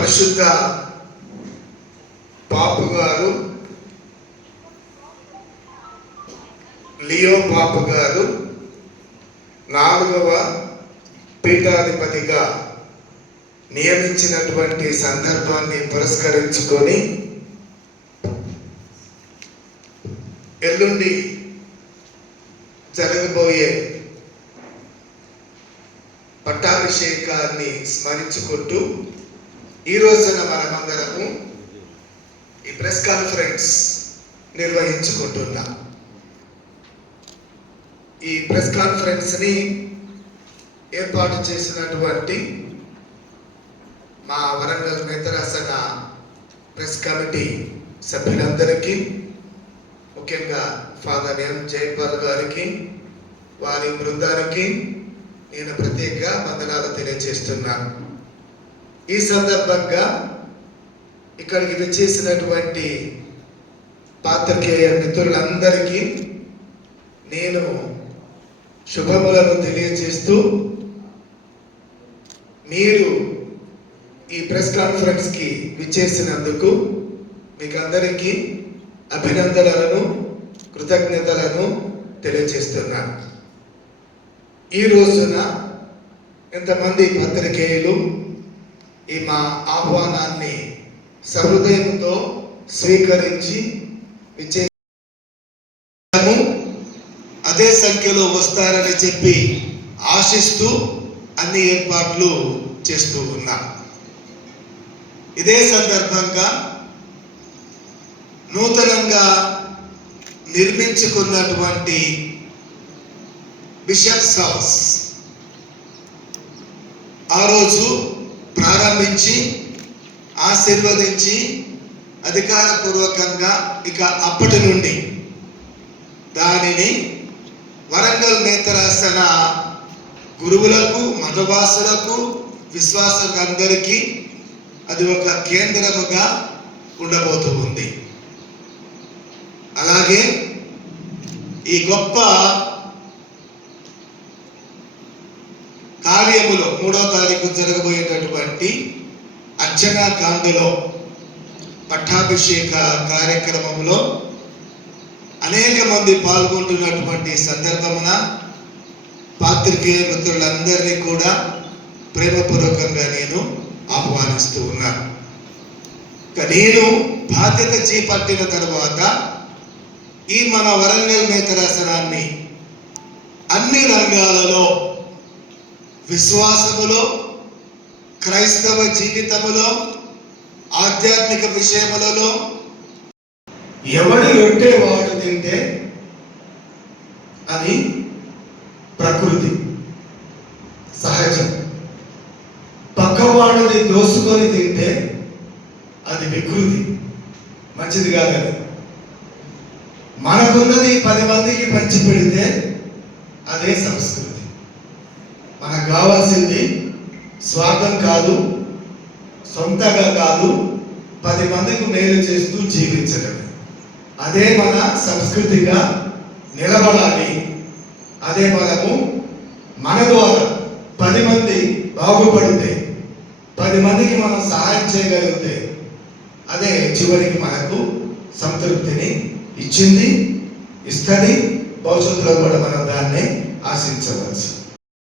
పరిశుద్ధ పాపు గారు, లియో పాపు గారు 4వ పీఠాధిపతిగా నియమించినటువంటి సందర్భాన్ని పురస్కరించుకొని ఎల్లుండి జరగబోయే పట్టాభిషేకాన్ని స్మరించుకుంటూ ఈ రోజున మనమందరము ఈ ప్రెస్ కాన్ఫరెన్స్ నిర్వహించుకుంటున్నాం. ఈ ప్రెస్ కాన్ఫరెన్స్ని ఏర్పాటు చేసినటువంటి మా వరంగల్ మేతరాసన ప్రెస్ కమిటీ సభ్యులందరికీ, ముఖ్యంగా ఫాదర్ ఎం జైపాల్ గారికి, వారి బృందానికి నేను ప్రత్యేక వందనాలు తెలియజేస్తున్నాను. ఈ సందర్భంగా ఇక్కడికి విచ్చేసినటువంటి పాత్రికేయ మిత్రులందరికీ నేను శుభములను తెలియజేస్తూ, మీరు ఈ ప్రెస్ కాన్ఫరెన్స్కి విచ్చేసినందుకు మీకు అందరికీ అభినందనలను, కృతజ్ఞతలను తెలియజేస్తున్నాను. ఈ రోజున ఎంతమంది పత్రికేయులు ఈ మా ఆహ్వానాన్ని సహృదయంతో స్వీకరించి విచ్చేసాము, అదే సంఖ్యలో వస్తారని చెప్పి ఆశిస్తూ అన్ని ఏర్పాట్లు చేస్తూ ఉన్నాం. ఇదే సందర్భంగా నూతనంగా నిర్మించుకున్నటువంటి బిషప్స్ హౌస్ ఆ రోజు ప్రారంభించి ఆశీర్వదించి అధికారపూర్వకంగా ఇక అప్పటి నుండి దానిని వరంగల్ మేతరాసన గురువులకు, మతవాసులకు, విశ్వాసులందరికీ అది ఒక కేంద్రముగా ఉండబోతూ ఉంది. అలాగే ఈ గొప్ప కార్యములో 3వ తారీఖు జరగబోయేటటువంటి అర్చనా కాండలో పట్టాభిషేక కార్యక్రమంలో అనేక మంది పాల్గొంటున్నటువంటి సందర్భమున పాత్రికేయ మిత్రులందరినీ కూడా ప్రేమపూర్వకంగా నేను ఆహ్వానిస్తూ ఉన్నాను. నేను బాధ్యత చేపట్టిన తర్వాత ఈ మన వరంగల్ మేతరాసనాన్ని అన్ని రంగాలలో, విశ్వాసములో, క్రైస్తవ జీవితములో, ఆధ్యాత్మిక విషయములలో ఎవడు రొట్టె వాడు తింటే అది ప్రకృతి సహజం, పక్కవాడిని దోసుకొని తింటే అది వికృతి, మంచిది కాదు. మనకున్నది 10 మందికి పంచి పెడితే అదే సంస్కృతి. మనకు కావాల్సింది స్వార్థం కాదు, సొంతగా కాదు, 10 మందికి మేలు చేస్తూ జీవించడం. అదే మన సంస్కృతిగా నిలబడాలి. అదే మనము మన ద్వారా 10 మంది బాగుపడితే, 10 మందికి మనం సహాయం చేయగలిగితే అదే చివరికి మనకు సంతృప్తిని ఇచ్చింది, ఇస్తుంది. భవిష్యత్తులో కూడా మనం దాన్ని ఆశించవచ్చు.